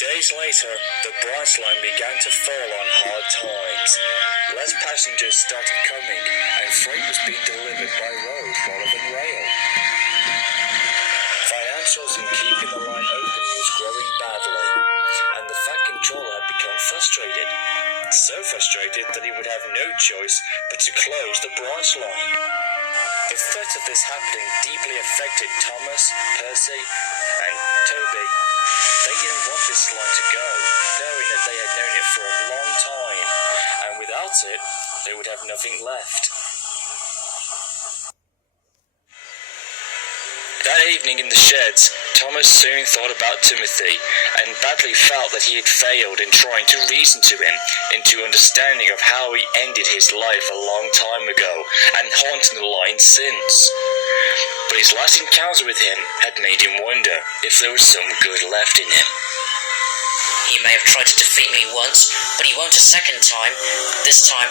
Days later, the branch line began to fall on hard times. Less passengers started coming, and freight was being delivered by road rather than rail. Financials in keeping the line open was growing badly, and the Fat Controller had become frustrated. So frustrated that he would have no choice but to close the branch line. The threat of this happening deeply affected Thomas, Percy, and Toby. They didn't want this line to go, knowing that they had known it for a long time, and without it, they would have nothing left. That evening in the sheds, Thomas soon thought about Timothy, and badly felt that he had failed in trying to reason to him into understanding of how he ended his life a long time ago, and haunting the line since. But his last encounter with him had made him wonder if there was some good left in him. He may have tried to defeat me once, but he won't a second time. This time,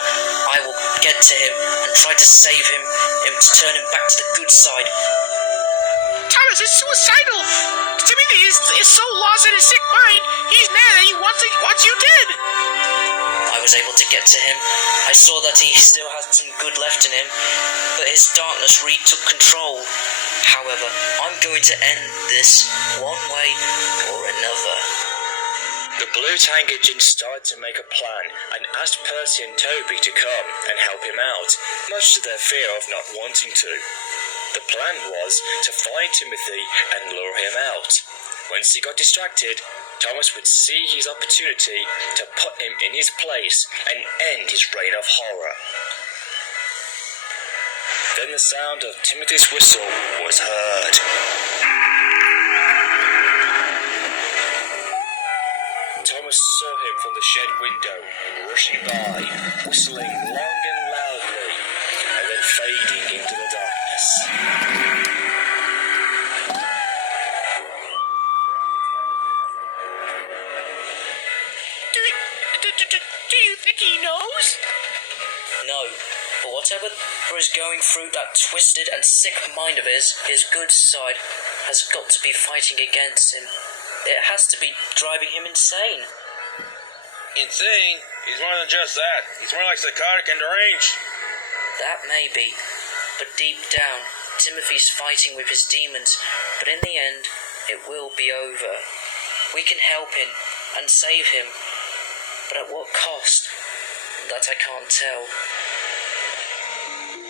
I will get to him and try to save him to turn him back to the good side. Thomas is suicidal! Timothy is so lost in his sick mind, he's mad that he wants you dead! I was able to get to him. I saw that he still had some good left in him, but his darkness retook control. However, I'm going to end this one way or another. The Blue Tank Agent started to make a plan and asked Percy and Toby to come and help him out, much to their fear of not wanting to. The plan was to find Timothy and lure him out. Once he got distracted, Thomas would see his opportunity to put him in his place and end his reign of horror. Then the sound of Timothy's whistle was heard. Thomas saw him from the shed window, rushing by, whistling long and loudly, and then fading into the darkness. Do you think he knows? No, but whatever is going through that twisted and sick mind of his good side has got to be fighting against him. It has to be driving him insane. Insane? He's more than just that. He's more like psychotic and deranged. That may be, but deep down, Timothy's fighting with his demons, but in the end, it will be over. We can help him and save him, but at what cost? That I can't tell.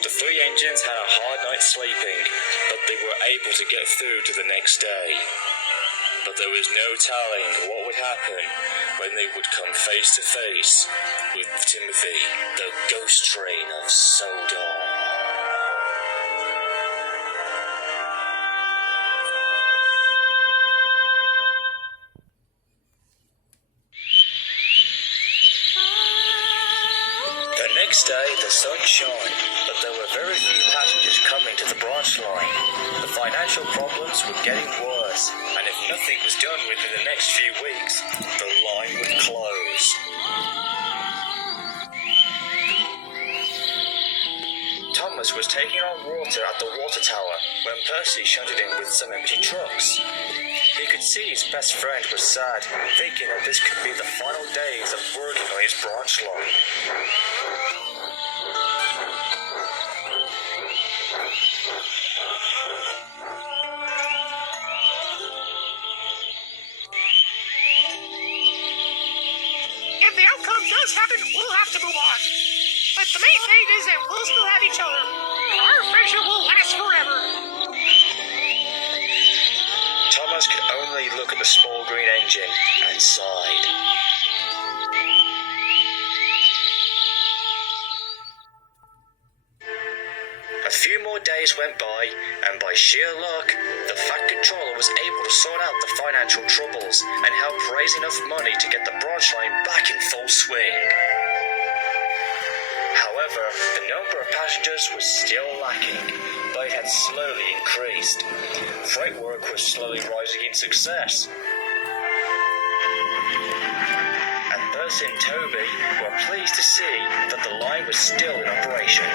The three engines had a hard night sleeping, but they were able to get through to the next day. But there was no telling what would happen when they would come face to face with Timothy, the ghost train of Sodom. The next day, the sun shone, but there were very few passengers coming to the branch line. The financial problems were getting worse, and if nothing was done within the next few weeks, the line would close. Thomas was taking on water at the water tower when Percy shunted in with some empty trucks. He could see his best friend was sad, thinking that this could be the final days of working on his branch line. If the outcome does happen, we'll have to move on. But the main thing is that we'll still have each other. Our friendship will last forever. Thomas could only look at the small green engine and sighed. A few more days went by, and by sheer luck, the Fat Controller was able to sort out the financial troubles and help raise enough money to get the branch line back in full swing. However, the number of passengers was still lacking, but it had slowly increased. Freight work was slowly rising in success. And Percy and Toby were pleased to see that the line was still in operation.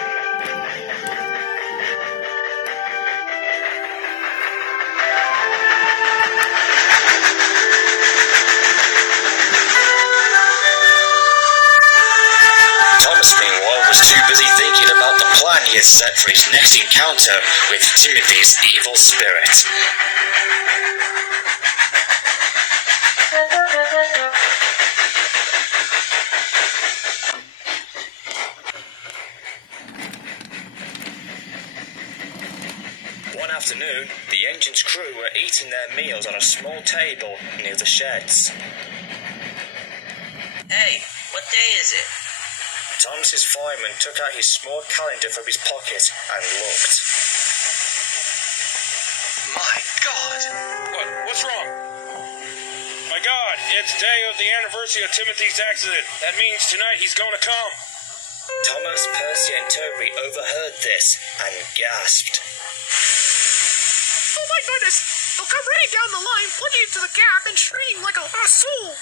Thomas, meanwhile, was too busy thinking about the plan he had set for his next encounter with Timothy's evil spirit. One afternoon, the engine's crew were eating their meals on a small table near the sheds. Hey, what day is it? Thomas's fireman took out his small calendar from his pocket and looked. My God! What's wrong? My God, it's day of the anniversary of Timothy's accident. That means tonight he's gonna come. Thomas, Percy, and Toby overheard this and gasped. Oh my goodness! They'll come running down the line, plugging into the gap and shrieking like a soul.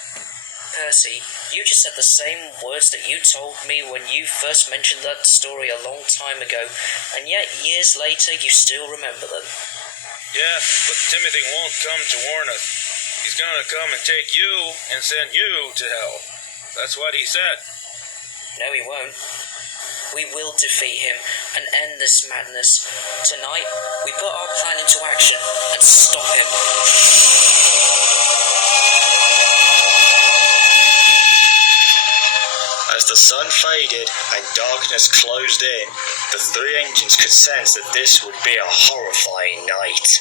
Percy, you just said the same words that you told me when you first mentioned that story a long time ago, and yet years later you still remember them. Yeah, but Timothy won't come to warn us. He's gonna come and take you and send you to hell. That's what he said. No, he won't. We will defeat him and end this madness. Tonight, we put our plan into action and stop him. As the sun faded and darkness closed in, the three engines could sense that this would be a horrifying night.